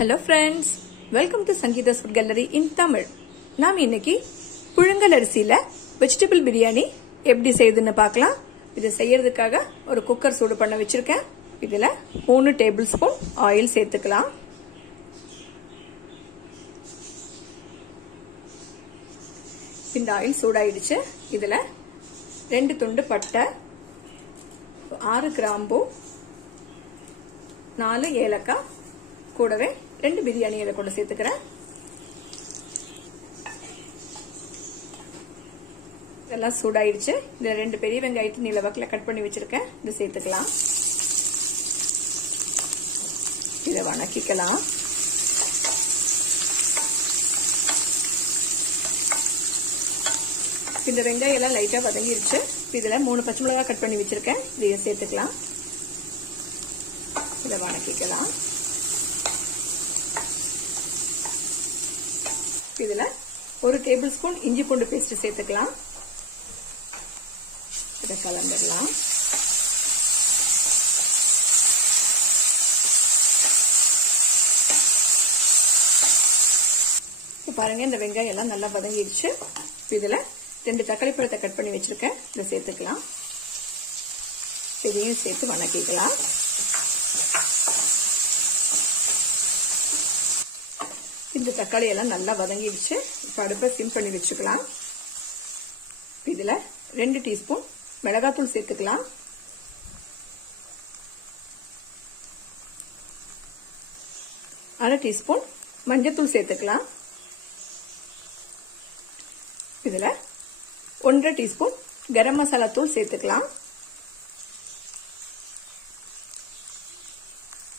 Hello friends, welcome to Sangeeta's Food Gallery in Tamil. நாம் இன்னைக்கு புழுங்கல் அரிசியில வெஜிடபிள் பிரியாணி எப்படி செய்யுதுன்னு பார்க்கலாம். இது செய்யறதுக்காக ஒரு குக்கர் சூடு பண்ண வச்சிருக்கேன். இதுல 3 டேபிள் ஸ்பூன் ஆயில் சேர்த்துக்கலாம். இந்த ஆயில் சூடாயிடுச்சு. இதுல 2 துண்டு பட்டை, 6 கிராம்பு, 4 ஏலக்காய், கூடவே 2 பிரியாணி இலை கூட சேர்த்துக்கிறேன். இதெல்லாம் சூடாயிடுச்சு. இதுல 2 பெரிய வெங்காயத்தை நீல வாக்குல கட் பண்ணி வச்சிருக்கேன். இது சேர்த்துக்கலாம். இதை வணக்கிக்கலாம். இந்த வெங்காயம் எல்லாம் லைட்டா வதங்கிருச்சு. இதுல 3 பச்சை மிளகாய் கட் பண்ணி வச்சிருக்கேன். இதை சேர்த்துக்கலாம். இதை வணக்கிக்கலாம். இதுல 1 டேபிள் ஸ்பூன் இஞ்சி பூண்டு பேஸ்ட் சேர்த்துக்கலாம். இதை கலந்துடலாம். பாருங்க, இந்த வெங்காயம் எல்லாம் நல்லா வதங்கிடுச்சு. இதுல 2 தக்காளி பழத்தை கட் பண்ணி வச்சிருக்கேன். இதை சேர்த்துக்கலாம். இதையும் சேர்த்து வணக்கிக்கலாம். இந்த தக்காளி எல்லாம் நல்லா வதங்கிடுச்சு. இப்ப அடுப்பை சிம் பண்ணி வச்சுக்கலாம். இதுல 2 டீஸ்பூன் மிளகாத்தூள் சேர்த்துக்கலாம். அரை டீஸ்பூன் மஞ்சத்தூள் சேர்த்துக்கலாம். இதுல 1.5 டீஸ்பூன் கரம் மசாலா தூள் சேர்த்துக்கலாம்.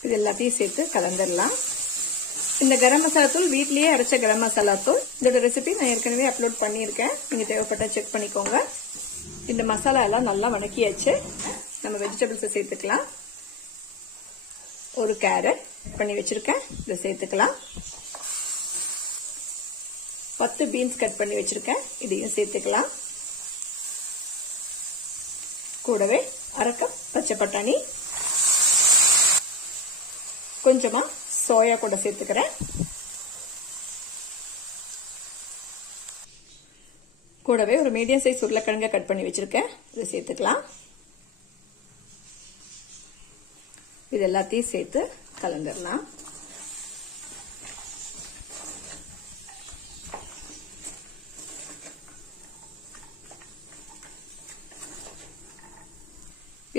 இது எல்லாத்தையும் சேர்த்து கலந்துடலாம். இந்த கரம் மசாலா தூள் வீட்லயே அரைச்ச கரம் மசாலா தூள். இதோட ரெசிபி நான் ஏற்கனவே அப்லோட் பண்ணியிருக்கேன். நீங்க தேவைப்பட்டா செக் பண்ணிக்கோங்க. இந்த மசாலா எல்லாம் நல்லா வணக்கியாச்சு. நம்ம வெஜிடபிள்ஸ் சேர்த்துக்கலாம். ஒரு கேரட் பண்ணி வச்சிருக்கேன். இதை சேர்த்துக்கலாம். 10 பீன்ஸ் கட் பண்ணி வச்சிருக்கேன். இதையும் சேர்த்துக்கலாம். கூடவே 1/2 கப் பச்சை பட்டாணி, கொஞ்சமா சோயா கூட சேர்த்துக்கிறேன். கூடவே ஒரு மீடியம் சைஸ் உருளைக்கிழங்க கட் பண்ணி வச்சிருக்கேன். இதை சேர்த்துக்கலாம். இது எல்லாத்தையும் சேர்த்து கலந்துடலாம்.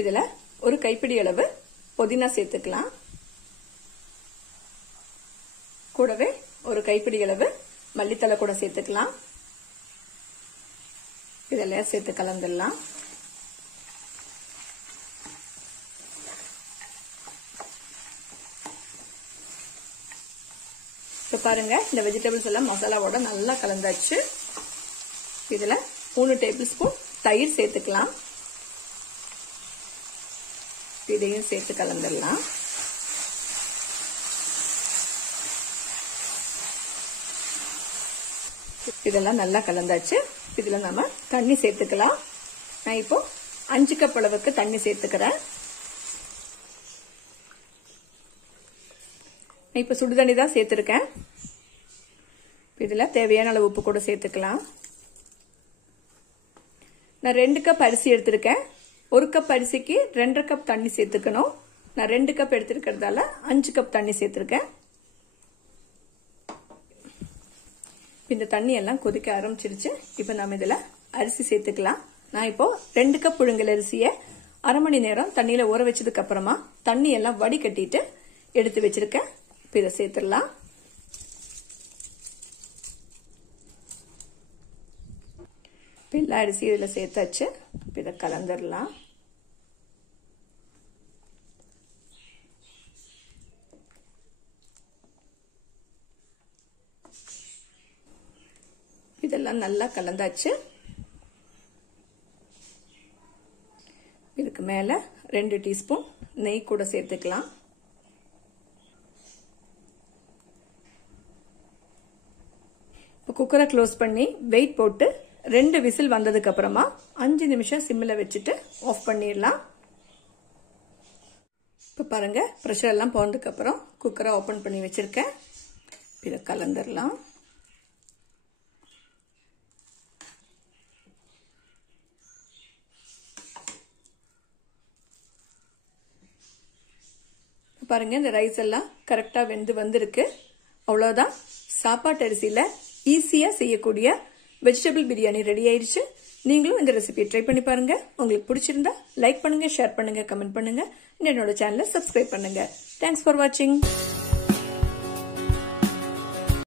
இதுல ஒரு கைப்பிடி அளவு புதினா சேர்த்துக்கலாம். கூடவே ஒரு கைப்பிடி அளவு மல்லித்தலை கூட சேர்த்துக்கலாம். இதெல்லாம் சேர்த்து கலந்துடலாம். இப்ப பாருங்க, இந்த வெஜிடபிள்ஸ் எல்லாம் மசாலாவோட நல்லா கலந்தாச்சு. இதுல 3 டேபிள் ஸ்பூன் தயிர் சேர்த்துக்கலாம். இதையும் சேர்த்து கலந்துடலாம். இதெல்லாம் நல்லா கலந்தாச்சு. இதுல நம்ம தண்ணி சேர்த்துக்கலாம். நான் இப்போ 5 கப் அளவுக்கு தண்ணி சேர்த்துக்கிறேன். இப்ப சுடுதண்ணி தான் சேர்த்திருக்கேன். இதுல தேவையான அளவு உப்பு கூட சேர்த்துக்கலாம். நான் 2 கப் அரிசி எடுத்திருக்கேன். 1 கப் அரிசிக்கு 2.5 கப் தண்ணி சேர்த்துக்கணும். நான் 2 கப் எடுத்திருக்கிறதால 5 கப் தண்ணி சேர்த்திருக்கேன். இந்த தண்ணி எல்லாம் கொதிக்க ஆரம்பிச்சிருச்சு. இப்ப நம்ம இதுல அரிசி சேர்த்துக்கலாம். நான் இப்போ 2 கப் புழுங்கல் அரிசியை 1/2 மணி நேரம் தண்ணியில ஊற வச்சதுக்கு அப்புறமா தண்ணி எல்லாம் வடிகட்டிட்டு எடுத்து வச்சிருக்கேன். இப்ப இதை சேர்த்துடலாம். எல்லா அரிசி இதுல சேர்த்தாச்சு. இதை கலந்துடலாம். இதெல்லாம் நல்லா கலந்தாச்சு. இதுக்கு மேல 2 டீஸ்பூன் நெய் கூட சேர்த்துக்கலாம். இப்போ குக்கரை க்ளோஸ் பண்ணி வெயிட் போட்டு 2 விசில் வந்ததுக்கு அப்புறமா 5 நிமிஷம் சிம்ல வச்சுட்டு ஆஃப் பண்ணிடலாம். இப்போ பாருங்க பிரஷர் எல்லாம் போனதுக்கு அப்புறம் குக்கரை ஓபன் பண்ணி வச்சிருக்கேன். இத கலந்துடலாம். பாருங்க இந்த ரைஸ் எல்லாம் கரெக்டா வெந்து வந்திருக்கு. அவ்வளவுதான், சாப்பாட்டு அரிசியில ஈஸியா செய்யக்கூடிய வெஜிடபிள் பிரியாணி ரெடி ஆயிடுச்சு. நீங்களும் இந்த ரெசிபியை ட்ரை பண்ணி பாருங்க. உங்களுக்கு பிடிச்சிருந்தா லைக் பண்ணுங்க, ஷேர் பண்ணுங்க, கமெண்ட் பண்ணுங்க. என்னோட சேனலை சப்ஸ்கிரைப் பண்ணுங்க. தேங்க்ஸ் ஃபார் வாட்சிங்.